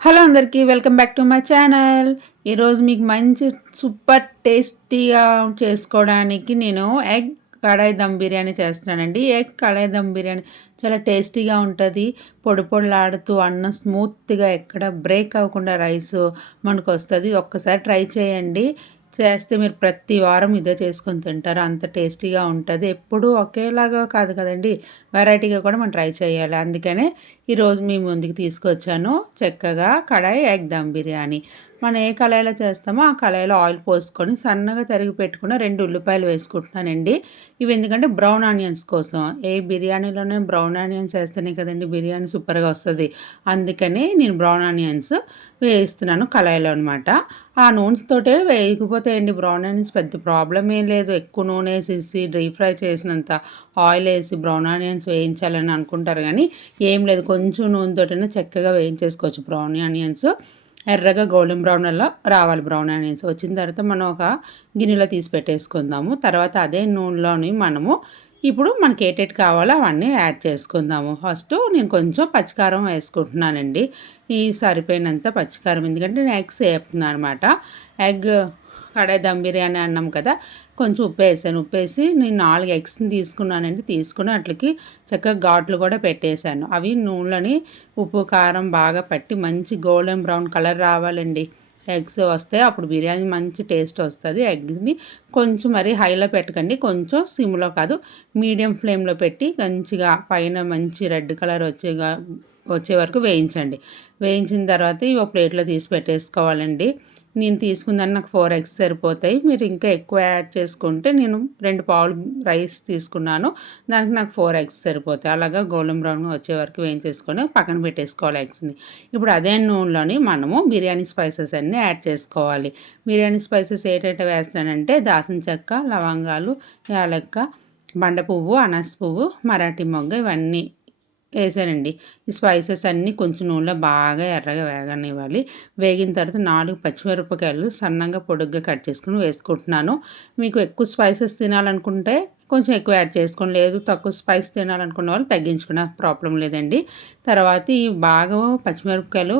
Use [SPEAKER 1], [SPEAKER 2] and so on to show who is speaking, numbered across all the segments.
[SPEAKER 1] Hello అందరికీ welcome back to my channel. ఈరోజు మీకు మంచి సూపర్ టేస్టీగా చేసుకోవడానికి నేను ఎగ్ కడాయి దమ్ బిర్యానీ చేస్తున్నానండి. ఎగ్ కడాయి దమ్ బిర్యానీ చాలా టేస్టీగా ఉంటుంది. పొడి పొడిలాడుతూ అన్నం స్మూత్గా ఎక్కడ బ్రేక్ అవ్వకుండా రైస్ మనకు వస్తుంది ఒక్కసారి ట్రై చేయండి. చేస్తే మీరు ప్రతి వారం ఇదే చేసుకొని తింటారు. అంత టేస్టీగా ఉంటుంది. ఎప్పుడు ఒకేలాగా కాదు కదండి. వెరైటీగా కూడా మనం ట్రై చేయాలి. అందుకనే ఈరోజు మీ ముందుకు తీసుకొచ్చాను చక్కగా కడాయి ఎగ్ దమ్ బిర్యానీ. మనం ఏ కళాయిలో చేస్తామో ఆ కళాయిలో ఆయిల్ పోసుకొని సన్నగా తరిగి పెట్టుకున్న రెండు ఉల్లిపాయలు వేసుకుంటున్నానండి. ఇవి ఎందుకంటే బ్రౌన్ ఆనియన్స్ కోసం. ఏ బిర్యానీలోనే బ్రౌన్ ఆనియన్స్ వేస్తేనే కదండి బిర్యానీ సూపర్గా వస్తుంది. అందుకని నేను బ్రౌన్ ఆనియన్స్ వేస్తున్నాను కళాయిలో అనమాట ఆ నూనెతోటే వేయకపోతాయండి బ్రౌన్ ఆనియన్స్ పెద్ద ప్రాబ్లం ఏం లేదు. ఎక్కువ నూనె వేసేసి డ్రై ఫ్రై చేసినంత ఆయిల్ వేసి బ్రౌన్ ఆనియన్స్ వేయించాలని అనుకుంటారు కానీ ఏం లేదు. కొంచెం నూనెతోటైనా చక్కగా వేయించేసుకోవచ్చు బ్రౌన్ ఆనియన్స్. ఎర్రగా గోల్డెన్ బ్రౌన్లో రావాలి బ్రౌన్ అనేసి. వచ్చిన తర్వాత మనం ఒక గిన్నెలో తీసి పెట్టేసుకుందాము. తర్వాత అదే నూనెలోని మనము ఇప్పుడు మనకి ఏటేటి కావాలో అవన్నీ యాడ్ చేసుకుందాము. ఫస్ట్ నేను కొంచెం పచ్చికారం వేసుకుంటున్నానండి. ఈ సరిపోయినంత పచ్చికారం. ఎందుకంటే నేను ఎగ్స్ వేపుతున్నాను అనమాట ఎగ్ కడాయి దమ్ బిర్యానీ అన్నాం కదా కొంచెం ఉప్పు వేసాను. ఉప్పు వేసి నేను నాలుగు ఎగ్స్ని తీసుకున్నానండి. తీసుకుని అట్లకి చక్కగా ఘాట్లు కూడా పెట్టేశాను. అవి నూనెలని ఉప్పు కారం బాగా పట్టి మంచి గోల్డెన్ బ్రౌన్ కలర్ రావాలండి. ఎగ్స్ వస్తే అప్పుడు బిర్యానీ మంచి టేస్ట్ వస్తుంది. ఎగ్ని కొంచెం మరి హైలో పెట్టకండి. కొంచెం సిమ్లో కాదు మీడియం ఫ్లేమ్లో పెట్టి మంచిగా పైన మంచి రెడ్ కలర్ వచ్చేగా వచ్చే వరకు వేయించండి. వేయించిన తర్వాత ఇవి ఒక ప్లేట్లో తీసి పెట్టేసుకోవాలండి. నేను తీసుకుందని నాకు ఫోర్ ఎగ్స్ సరిపోతాయి. మీరు ఇంకా ఎక్కువ యాడ్ చేసుకుంటే నేను రెండు పావులు రైస్ తీసుకున్నాను. దానికి నాకు ఫోర్ ఎగ్స్ సరిపోతాయి. అలాగా గోల్డెన్ బ్రౌన్గా వచ్చే వరకు వేయించేసుకొని పక్కన పెట్టేసుకోవాలి ఎగ్స్ని. ఇప్పుడు అదే నూనెలోని మనము బిర్యానీ స్పైసెస్ అన్నీ యాడ్ చేసుకోవాలి. బిర్యానీ స్పైసెస్ ఏంటంటే వేస్తానంటే దాసిన చెక్క లవంగాలు యాలక్క బండ పువ్వు అనస్ పువ్వు మరాఠీ మొగ్గ ఇవన్నీ వేసానండి. ఈ స్పైసెస్ అన్నీ కొంచెం నూనెలో బాగా ఎర్రగా వేగనివ్వాలి. వేగిన తర్వాత నాలుగు పచ్చిమిరపకాయలు సన్నగా పొడుగ్గా కట్ చేసుకుని వేసుకుంటున్నాను. మీకు ఎక్కువ స్పైసెస్ తినాలనుకుంటే కొంచెం ఎక్కువ యాడ్ చేసుకోండి. లేదు తక్కువ స్పైస్ తినాలనుకున్న వాళ్ళు తగ్గించుకున్న ప్రాబ్లం లేదండి. తర్వాత ఈ బాగా పచ్చిమిరపకాయలు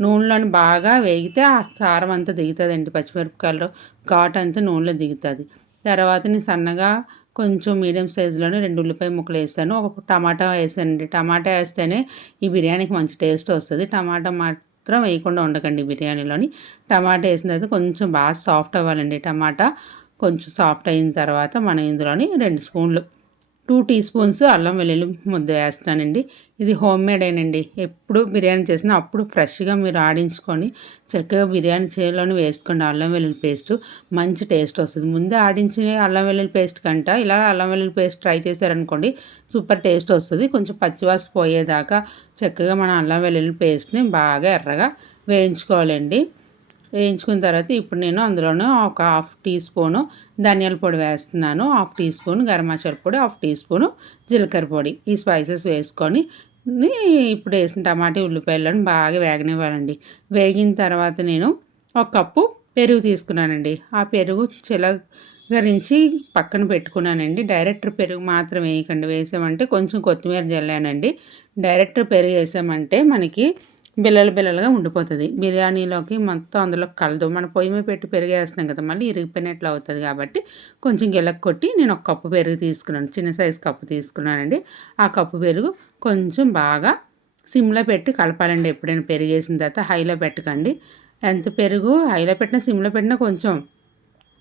[SPEAKER 1] నూనెలోని బాగా వేగితే ఆ సారం అంతా దిగుతుందండి పచ్చిమిరపకాయలు. ఘాట్ అంతా నూనెలో దిగుతుంది. తర్వాత నేను సన్నగా కొంచెం మీడియం సైజులోనే రెండు ఉల్లిపాయ ముక్కలు వేసాను. ఒక టమాటా వేసానండి. టమాటా వేస్తేనే ఈ బిర్యానీకి మంచి టేస్ట్ వస్తుంది. టమాటా మాత్రం వేయకుండా ఉండకండి బిర్యానీలోని. టమాటా వేసిన తర్వాత కొంచెం బాగా సాఫ్ట్ అవ్వాలండి. టమాటా కొంచెం సాఫ్ట్ అయిన తర్వాత మనం ఇందులోని రెండు స్పూన్లు టూ టీ స్పూన్స్ అల్లం వెల్లుల్లి ముద్ద వేస్తానండి. ఇది హోమ్ మేడేనండి ఎప్పుడు బిర్యానీ చేసినా అప్పుడు ఫ్రెష్గా మీరు ఆడించుకొని చక్కగా బిర్యానీ చేయలోనే వేసుకోండి అల్లం వెల్లుల్లి పేస్ట్. మంచి టేస్ట్ వస్తుంది. ముందే ఆడించిన అల్లం వెల్లుల్లి పేస్ట్ కంట ఇలా అల్లం వెల్లుల్లి పేస్ట్ ట్రై చేశారనుకోండి సూపర్ టేస్ట్ వస్తుంది. కొంచెం పచ్చివాస పోయేదాకా చక్కగా మన అల్లం వెల్లుల్లి పేస్ట్ని బాగా ఎర్రగా వేయించుకోవాలండి. వేయించుకున్న తర్వాత ఇప్పుడు నేను అందులోనూ ఒక హాఫ్ టీ స్పూను ధనియాల పొడి వేస్తున్నాను half teaspoon garam masala పొడి హాఫ్ టీ స్పూను జీలకర్ర పొడి. ఈ స్పైసెస్ వేసుకొని ఇప్పుడు వేసిన టమాటా ఉల్లిపాయలను బాగా వేగనివ్వాలండి. వేగిన తర్వాత నేను ఒక కప్పు పెరుగు తీసుకున్నానండి. ఆ పెరుగు చిలగరించి పక్కన పెట్టుకున్నానండి. డైరెక్టర్ పెరుగు మాత్రం వేయకండి. వేసామంటే కొంచెం కొత్తిమీర జల్లానండి. డైరెక్టర్ పెరుగు వేసామంటే మనకి బిల్లలు బిల్లలుగా ఉండిపోతుంది. బిర్యానీలోకి మొత్తం అందులో కలదు. మన పొయ్యి మీద పెట్టి పెరుగు వేస్తున్నాం కదా మళ్ళీ ఇరిగిపోయినట్లు అవుతుంది కాబట్టి కొంచెం గిలక్ కొట్టి నేను ఒక కప్పు పెరుగు తీసుకున్నాను. చిన్న సైజు కప్పు తీసుకున్నానండి. ఆ కప్పు పెరుగు కొంచెం బాగా సిమ్లో పెట్టి కలపాలండి ఎప్పుడైనా పెరిగేసిన తర్వాత హైలో పెట్టకండి. ఎంత పెరుగు హైలో పెట్టినా సిమ్లో పెట్టినా కొంచెం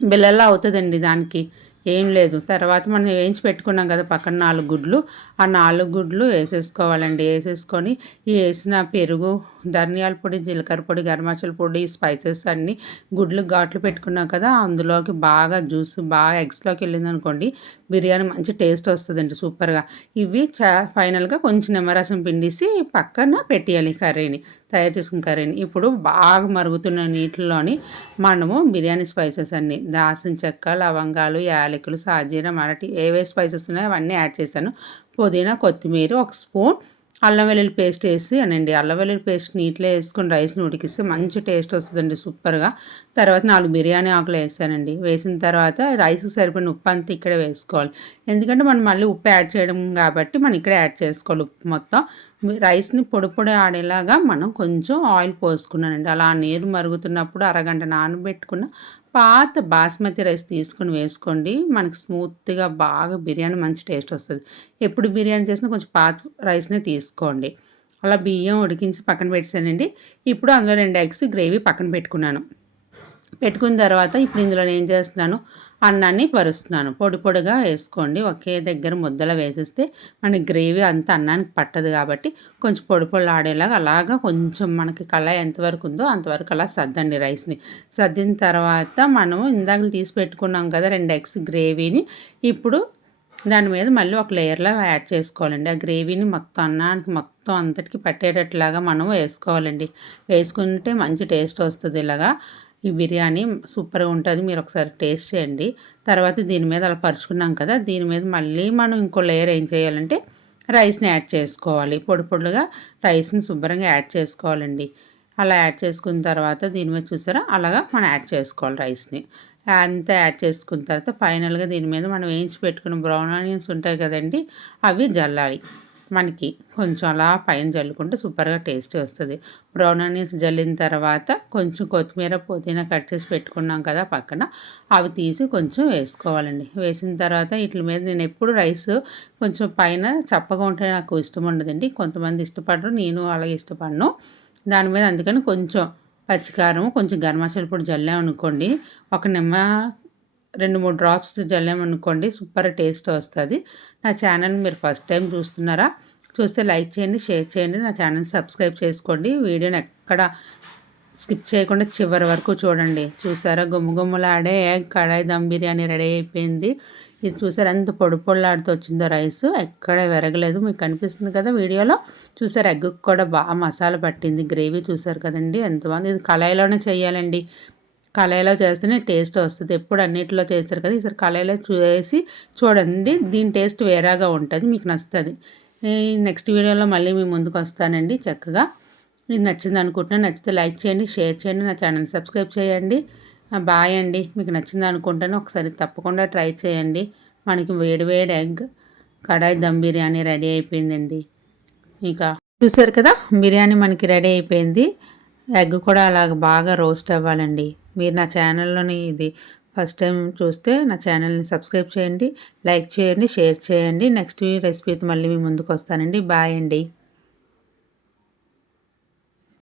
[SPEAKER 1] బిల్లల్లో అవుతుందండి దానికి. ఏం లేదు. తర్వాత మనం వేయించి పెట్టుకున్నాం కదా పక్కన నాలుగు గుడ్లు. ఆ నాలుగు గుడ్లు వేసేసుకోవాలండి. వేసేసుకొని ఈ వేసిన పెరుగు ధనియాల పొడి జీలకర్ర పొడి గరమాచల పొడి స్పైసెస్ అన్నీ గుడ్లు ఘాట్లు పెట్టుకున్నాం కదా అందులోకి బాగా జ్యూస్ బాగా ఎగ్స్లోకి వెళ్ళింది అనుకోండి బిర్యానీ మంచి టేస్ట్ వస్తుందండి సూపర్గా. ఇవి చా ఫైనల్గా కొంచెం నిమ్మరసం పిండిసి పక్కన పెట్టేయాలి కర్రీని. తయారు చేసుకున్న కర్రీని ఇప్పుడు బాగా మరుగుతున్న నీటిలోని మనము బిర్యానీ స్పైసెస్ అన్నీ దాసిన చెక్క లవంగాలు యాలకులు సాజీర మరటి ఏవే స్పైసెస్ ఉన్నాయో అవన్నీ యాడ్ చేశాను. పుదీనా కొత్తిమీర ఒక స్పూన్ అల్లం వెల్లుల్లి పేస్ట్ వేసి అనండి. అల్లం వెల్లుల్లి పేస్ట్ నీటిలో వేసుకొని రైస్ని ఉడికిస్తే మంచి టేస్ట్ వస్తుందండి సూపర్గా. తర్వాత నాలుగు బిర్యానీ ఆకులు వేసానండి. వేసిన తర్వాత రైస్కి సరిపడిన ఉప్పు అంతా ఇక్కడే వేసుకోవాలి. ఎందుకంటే మనం మళ్ళీ ఉప్పు యాడ్ చేయడం కాబట్టి మనం ఇక్కడే యాడ్ చేసుకోవాలి ఉప్పు మొత్తం. రైస్ని పొడి పొడి ఆడేలాగా మనం కొంచెం ఆయిల్ పోసుకున్నానండి. అలా నీరు మరుగుతున్నప్పుడు అరగంట నానబెట్టుకున్న పాత బాస్మతి రైస్ తీసుకుని వేసుకోండి. మనకి స్మూత్గా బాగా బిర్యానీ మంచి టేస్ట్ వస్తుంది. ఎప్పుడు బిర్యానీ చేసినా కొంచెం పాత రైస్నే తీసుకోండి. అలా బియ్యం ఉడికించి పక్కన పెట్టానండి ఇప్పుడు అందులో రెండు ఎగ్స్ గ్రేవీ పక్కన పెట్టుకున్నాను. పెట్టుకున్న తర్వాత ఇప్పుడు ఇందులో నేను చేస్తున్నాను? అన్నాన్ని పరుస్తున్నాను. పొడి పొడిగా వేసుకోండి. ఒకే దగ్గర ముద్దలో వేసేస్తే మనకి గ్రేవీ అంత అన్నానికి పట్టదు కాబట్టి కొంచెం పొడి పొడి ఆడేలాగా అలాగా కొంచెం మనకి కళ ఎంతవరకు ఉందో అంతవరకు అలా సర్దండి రైస్ని. సర్దిన తర్వాత మనం ఇందాక తీసి పెట్టుకున్నాం కదా రెండు ఎగ్స్ గ్రేవీని. ఇప్పుడు దాని మీద మళ్ళీ ఒక లేయర్లో యాడ్ చేసుకోవాలండి. ఆ గ్రేవీని మొత్తం అన్నానికి మొత్తం అంతటికి పట్టేటట్లాగా మనం వేసుకోవాలండి. వేసుకుంటే మంచి టేస్ట్ వస్తుంది ఇలాగా. ఈ బిర్యానీ సూపర్గా ఉంటుంది. మీరు ఒకసారి టేస్ట్ చేయండి. తర్వాత దీని మీద అలా పరుచుకున్నాం కదా దీని మీద మళ్ళీ మనం ఇంకో లేయర్ ఏం చేయాలంటే రైస్ని యాడ్ చేసుకోవాలి. పొడి పొడిగా రైస్ని శుభ్రంగా యాడ్ చేసుకోవాలండి. అలా యాడ్ చేసుకున్న తర్వాత దీని మీద చూసారా? అలాగా మనం యాడ్ చేసుకోవాలి రైస్ని అంతా యాడ్ చేసుకున్న తర్వాత ఫైనల్గా దీని మీద మనం వేయించి పెట్టుకున్న బ్రౌన్ ఆనియన్స్ ఉంటాయి కదండి అవి జల్లాలి. మనకి కొంచెం అలా పైన జల్లుకుంటే సూపర్గా టేస్ట్ వస్తుంది. బ్రౌన్ ఆనియన్స్ జల్లిన తర్వాత కొంచెం కొత్తిమీర పుదీనా కట్ చేసి పెట్టుకున్నాం కదా పక్కన అవి తీసి కొంచెం వేసుకోవాలండి. వేసిన తర్వాత వీటి మీద నేను ఎప్పుడు రైస్ కొంచెం పైన చప్పగా ఉంటే నాకు ఇష్టం ఉండదండి. కొంతమంది ఇష్టపడరు నేను అలాగే ఇష్టపడను. దాని మీద అందుకని కొంచెం పచ్చికారం కొంచెం గరం మసాలా పొడి జల్లామనుకోండి ఒక నిమ్మ రెండు మూడు డ్రాప్స్ జల్లామనుకోండి సూపర్ టేస్ట్ వస్తుంది. నా ఛానల్ మీరు ఫస్ట్ టైం చూస్తున్నారా చూస్తే లైక్ చేయండి షేర్ చేయండి. నా ఛానల్ సబ్స్క్రైబ్ చేసుకోండి. వీడియోని ఎక్కడ స్కిప్ చేయకుండా చివరి వరకు చూడండి. చూసారా? గుమ్మగుమ్మలాడే కడాయి దమ్ బిర్యానీ రెడీ అయిపోయింది. ఇది చూసారు? ఎంత పొడి పొడిలాడుతూ వచ్చిందో రైస్. ఎక్కడ విరగలేదు. మీకు కనిపిస్తుంది కదా వీడియోలో. చూసారు? ఎగ్ కూడా బాగా మసాలా పట్టింది. గ్రేవీ చూసారు కదండి. ఎంత బాగుంది ఇది కళాయిలోనే చేయాలండి. కళాయిలో చేస్తేనే టేస్ట్ వస్తుంది. ఎప్పుడు అన్నిటిలో చేస్తారు కదా ఈసారి కళాయిలో చేసి చూడండి. దీని టేస్ట్ వేరేగా ఉంటుంది మీకు నచ్చుతుంది. నెక్స్ట్ వీడియోలో మళ్ళీ మీ ముందుకు వస్తానండి చక్కగా. మీకు నచ్చింది అనుకుంటున్నాను నచ్చితే లైక్ చేయండి షేర్ చేయండి నా ఛానల్ సబ్స్క్రైబ్ చేయండి. బాయ్ అండి. మీకు నచ్చింది అనుకుంటాను ఒకసారి తప్పకుండా ట్రై చేయండి. మనకి వేడి వేడి ఎగ్ కడాయి దమ్ బిర్యానీ రెడీ అయిపోయిందండి. ఇంకా చూసారు కదా బిర్యానీ మనకి రెడీ అయిపోయింది. ఎగ్ కూడా అలాగ బాగా రోస్ట్ అవ్వాలండి. మీరు నా ఛానల్లోని ఇది ఫస్ట్ టైం చూస్తే నా ఛానల్ని సబ్స్క్రైబ్ చేయండి లైక్ చేయండి షేర్ చేయండి. నెక్స్ట్ రెసిపీతో మళ్ళీ మీ ముందుకు వస్తానండి. బాయ్ అండి.